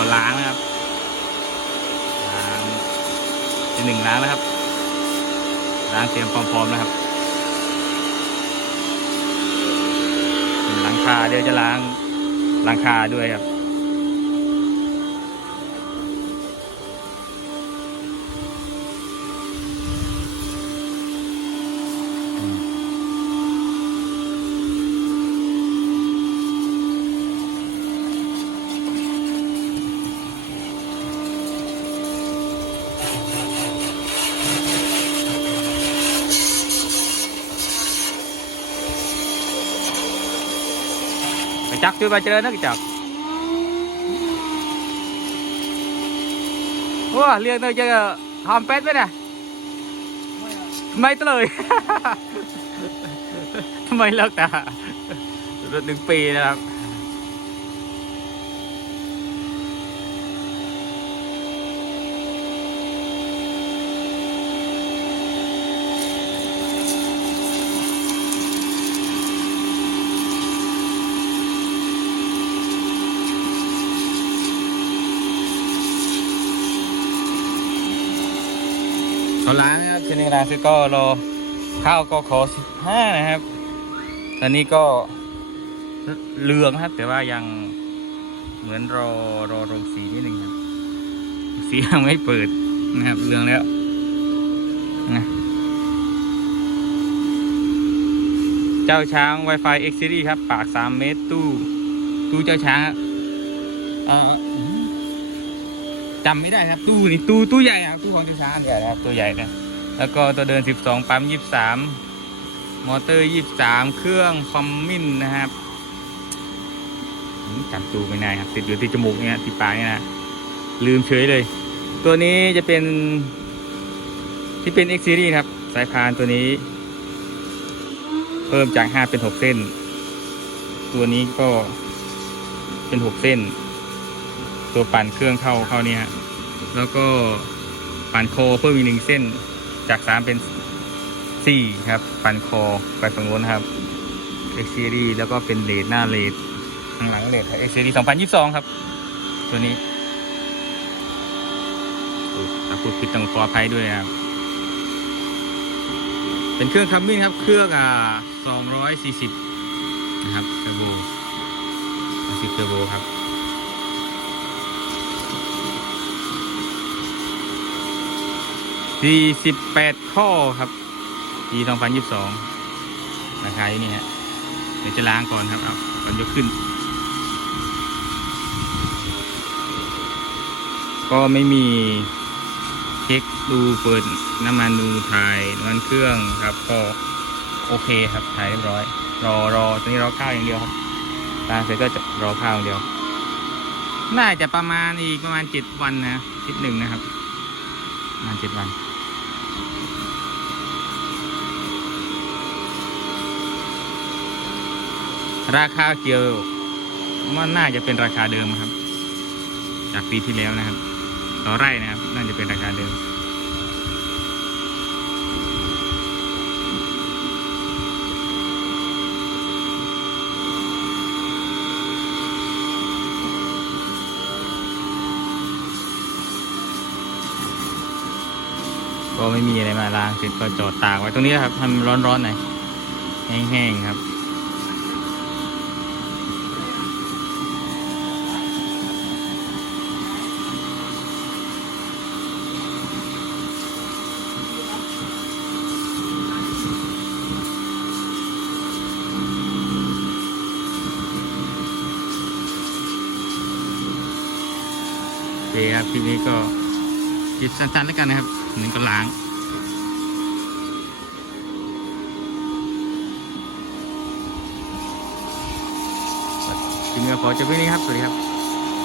ก็ล้างนะครับล้างเป็นหนึ่งล้างนะครับ ล้างเตรียมพร้อมๆนะครับหลังคาเดี๋ยวจะล้างหลังคาด้วยครับ កញ្ចក់ជួយបាជ្រើណាកញ្ចក់អូលៀងទៅជាហំពេទ្យវិញណាថ្មីទៅលើថ្មីលើកតារត់នឹងពីរណា เลยทำไมเลิกตารถหนึ่งปีนะครับเขาล้างครับทีนี้ล้างเสร็จก็รอข้าวก็ขอสิบห้านะครับ ตอนนี้ก็เหลืองครับ แต่ว่ายังเหมือนรอรอลงสีนิดหนึ่งครับ สียังไม่เปิดนะครับเหลืองแล้วนะเจ้าช้าง Wi-Fi X Series ครับ ปาก 3 เมตรตู้ ตู้เจ้าช้างอ่อ จำไม่ได้ครับ ตู้นี่ตู้ตู้ใหญ่ครับตู้ของที่ช้างใหญ่นะครับตัวใหญ่นะแล้วก็ตัวเดิน 12 ปั๊ม 23 มอเตอร์ 23 เครื่องคอมมินนะครับจำตู้ไม่ได้ครับติดอยู่ที่จมูกเนี่ยที่ปากเนี่ยนะลืมเฉยเลย ตัวนี้จะเป็น ที่เป็น X Series ครับ สายพานตัวนี้ เพิ่มจาก 5 เป็น 6 เส้น ตัวนี้ก็เป็น 6 เส้น ตัวปั่นเครื่องเข้าเข้านี่ฮะ แล้วก็ปั่นคอเพิ่มอีกหนึ่งเส้นจากสามเป็นสี่ครับปั่นคอไปฝั่งโน้นครับ X Series แล้วก็เป็นเลดหน้าเลดข้างหลังเลด X Series 2022ครับ ตัวนี้อุ๊ยถ้าพูดผิดต้องขออภัยด้วยครับ เป็นเครื่องคัมมิ่งครับ เครื่องอ่า240นะครับเทอร์โบ210เทอร์โบครับ 48 ข้อครับ ปี 2022 ราคาอยู่นี่ฮะ เดี๋ยวจะล้างก่อนครับ เอาก่อนยกขึ้น ก็ไม่มีเช็คดูเปิดน้ำมันดูถ่ายน้ำมันเครื่องครับ ก็โอเคครับ ถ่ายเรียบร้อย รอรอตอนนี้รอข้าวอย่างเดียวครับล้างเสร็จก็จะรอข้าวอย่างเดียว น่าจะประมาณอีกประมาณเจ็ดวันนะทิศหนึ่งนะครับ ประมาณเจ็ดวัน ราคาเกี่ยวมันน่าจะเป็นราคาเดิมครับ จากปีที่แล้วนะครับ ต่อไร่นะครับ น่าจะเป็นราคาเดิม ก็ไม่มีอะไรมาล้างเสร็จก็จอดตากไว้ตรงนี้นะครับทำร้อนๆหน่อยแห้งๆครับโอเคครับคลิปนี้ก็ คลิบสั้นๆแล้วกันนะครับหนึ่งก็ล้างคลิปนี้ก็ขอจบไว้นี้ครับ สวัสดีครับ